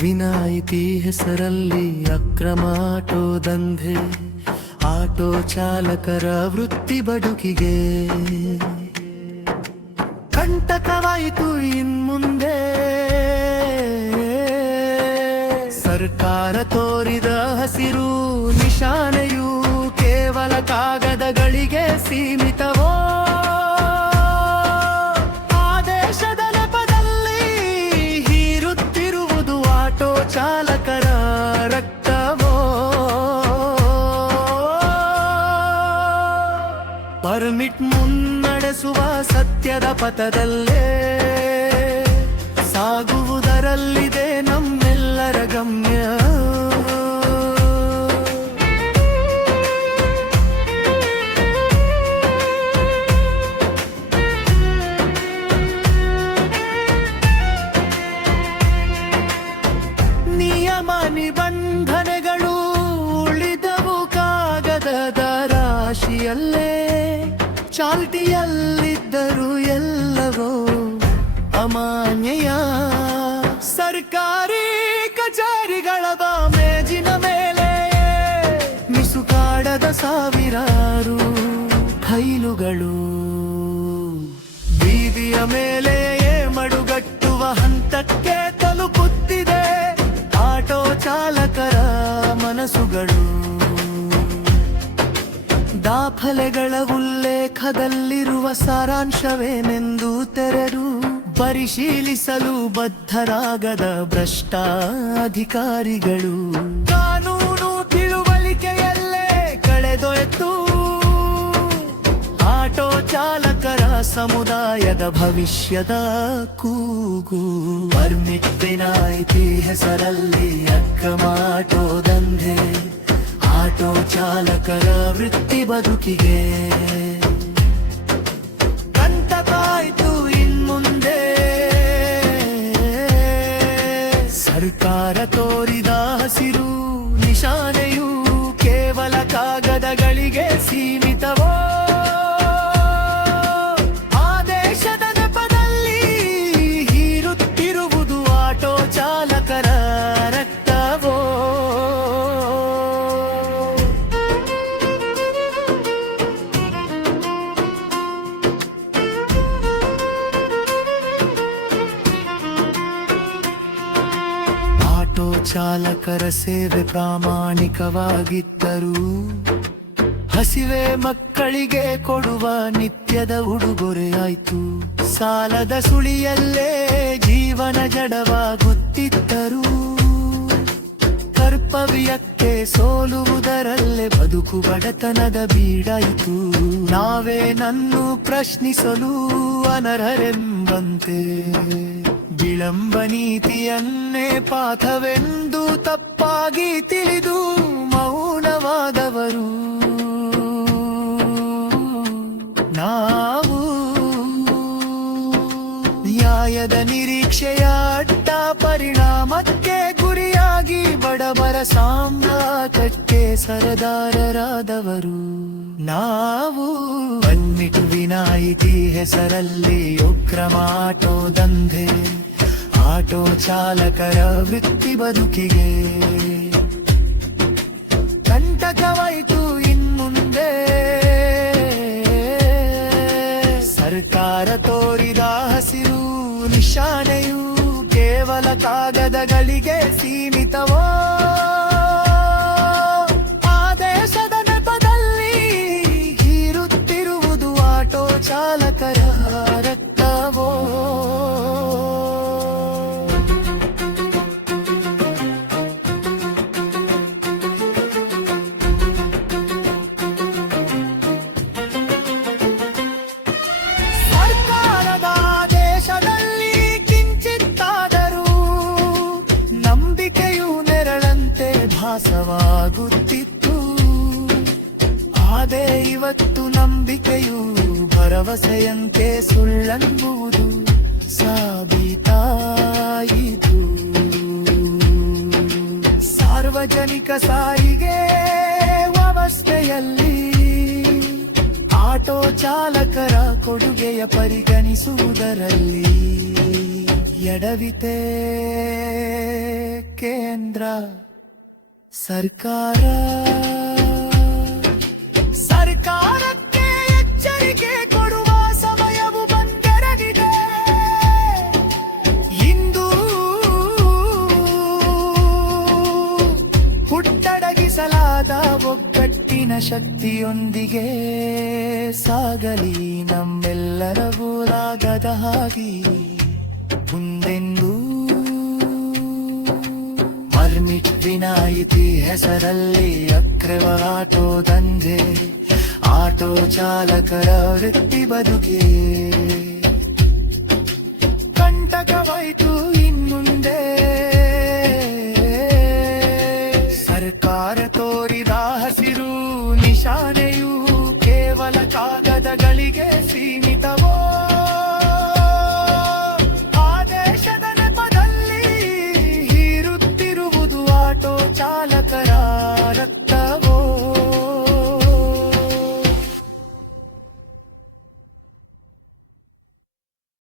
ವಿನಾಯಿತಿ ಹೆಸರಲ್ಲಿ ಅಕ್ರಮ ಆಟೋ ದಂಧೆ. ಆಟೋ ಚಾಲಕರ ವೃತ್ತಿ ಬಡುಕಿಗೆ ಕಂಟಕವಾಯಿತು ಇನ್ಮುಂದೆ. ಸರ್ಕಾರ ತೋರಿದ ಹಸಿರು ನಿಶಾನೆಯು ಕೇವಲ ಕಾಗದಗಳಿಗೆ ಸೀಮಿತವೋ? ಆಟೋ ಚಾಲಕರ ರಕ್ತವೋ ಪರ್ಮಿಟ್ ಮುನ್ನಡೆಸುವ ಸತ್ಯದ ಪಥದಲ್ಲೇ ಚಾಲ್ತಿಯಲ್ಲಿದ್ದರು ಎಲ್ಲವೋ ಅಮಾನ್ಯ ಸರ್ಕಾರಿ ಕಚೇರಿಗಳ ಮೇಜಿನ ಮೇಲೆ ಮಿಸುಕಾಡದ ಸಾವಿರಾರು ಫೈಲುಗಳು. ಬೀದಿಯ ಮೇಲೆಯೇ ಮಡುಗಟ್ಟುವ ಹಂತಕ್ಕೆ ತಲುಪುತ್ತಿದೆ ಆಟೋ ಚಾಲಕರ ಮನಸ್ಸುಗಳು. ದಾಖಲೆಗಳ ಉಲ್ಲೇಖದಲ್ಲಿರುವ ಸಾರಾಂಶವೇನೆಂದು ತೆರೆದು ಪರಿಶೀಲಿಸಲು ಬದ್ಧರಾಗದ ಭ್ರಷ್ಟ ಅಧಿಕಾರಿಗಳು ಕಾನೂನು ತಿಳುವಳಿಕೆಯಲ್ಲೇ ಕಳೆದೊಯ್ತು. ಆಟೋ ಚಾಲಕರ ಸಮುದಾಯದ ಭವಿಷ್ಯದ ಕೂಗು. ಪರ್ಮಿಟ್, ವಿನಾಯಿತಿ ಹೆಸರಲ್ಲಿ ಅಕ್ರಮ ಆಟೋ ದಂಧೆ. ಆಟೋ ಚಾಲಕರ ವೃತ್ತಿ ಬದುಕಿಗೆ. ಕಂತಕಾಯ್ತು ಇನ್ಮುಂದೆ. ಸರ್ಕಾರ ತೋರಿದ ಹಸಿರು ನಿಶಾನೆಯು ಕೇವಲ ಕಾಗದಗಳಿಗೆ ಸೀಮಿತವೋ? ಚಾಲಕರ ಸೇವೆ ಪ್ರಾಮಾಣಿಕವಾಗಿದ್ದರು ಹಸಿವೆ ಮಕ್ಕಳಿಗೆ ಕೊಡುವ ನಿತ್ಯದ ಉಡುಗೊರೆಯಾಯಿತು ಸಾಲದ ಸುಳಿಯಲ್ಲೇ ಜೀವನ ಜಡವಾಗುತ್ತಿದ್ದರು ಕರ್ಪವ್ಯಕ್ಕೆ ಸೋಲುವುದರಲ್ಲೇ ಬದುಕು ಬಡತನದ ಬೀಡಾಯಿತು. ನಾವೇ ನನ್ನು ಪ್ರಶ್ನಿಸಲು ಅನರ್ಹರೆಂಬಂತೆ. ವಿಳಂಬ ನೀತಿಯನ್ನೇ ಪಾಠವೆಂದು ತಪ್ಪಾಗಿ ತಿಳಿದು ಮೌನವಾದವರು. ನಾವು ನ್ಯಾಯದ ನಿರೀಕ್ಷೆಯ ಅಡ್ಡ ಪರಿಣಾಮಕ್ಕೆ ಗುರಿಯಾಗಿ ಬಡವರ ಸಾಮ್ರಾಟಕ್ಕೆ ಸರದಾರರಾದವರು. ನಾವು ಬನ್ನಿಟು ವಿನಾಯಿತಿ ಹೆಸರಲ್ಲಿ ಉಗ್ರಮಾಟೋ ದಂಧೆ. ಆಟೋ ಚಾಲಕರ ವೃತ್ತಿ ಬದುಕಿಗೆ. ಕಂಟಕವಾಯಿತು ಇನ್ಮುಂದೆ. ಸರ್ಕಾರ ತೋರಿದ ಹಸಿರು ನಿಶಾನೆಯು ಕೇವಲ ಕಾಗದಗಳಿಗೆ ಸೀಮಿತವೋ? ಆದೇಶದ ನೆಪದಲ್ಲಿ ಹೀರುತ್ತಿರುವುದು ಆಟೋ ಚಾಲಕರ ರಕ್ತವೋ? ಆದೇ ಇವತ್ತು ನಂಬಿಕೆಯು ಭರವಸೆಯಂತೆ ಸುಳ್ಳನ್ನುವುದು ಸಾಬೀತಾಯಿತು. ಸಾರ್ವಜನಿಕ ಸಾರಿಗೆ ವ್ಯವಸ್ಥೆಯಲ್ಲಿ ಆಟೋ ಚಾಲಕರ ಕೊಡುಗೆಯ ಪರಿಗಣಿಸುವುದರಲ್ಲಿ ಎಡವಿತೆ ಕೇಂದ್ರ ಸರ್ಕಾರ. ಶಕ್ತಿಯೊಂದಿಗೆ ಸಾಗಲಿ, ನಮ್ಮೆಲ್ಲರ ರಾಗದ ಹಾಗೆ. ಮುಂದೆಂದೂ ಮರ್ಮಿಟ್ ವಿನಾಯಿತಿ ಹೆಸರಲ್ಲಿ ಅಕ್ರವ ಆಟೋ ದಂಧೆ, ಆಟೋ ಚಾಲಕರ ವೃತ್ತಿ ಬದುಕೆ. ಕಂಟಕವಾಯಿತು ಇನ್ಮುಂದೆ ಸರ್ಕಾರ ತೋರಿದ ಹಸಿರು ನಿಶಾನೆಯು ಕೇವಲ ಕಾಗದಗಳಿಗೆ ಸೀಮೆ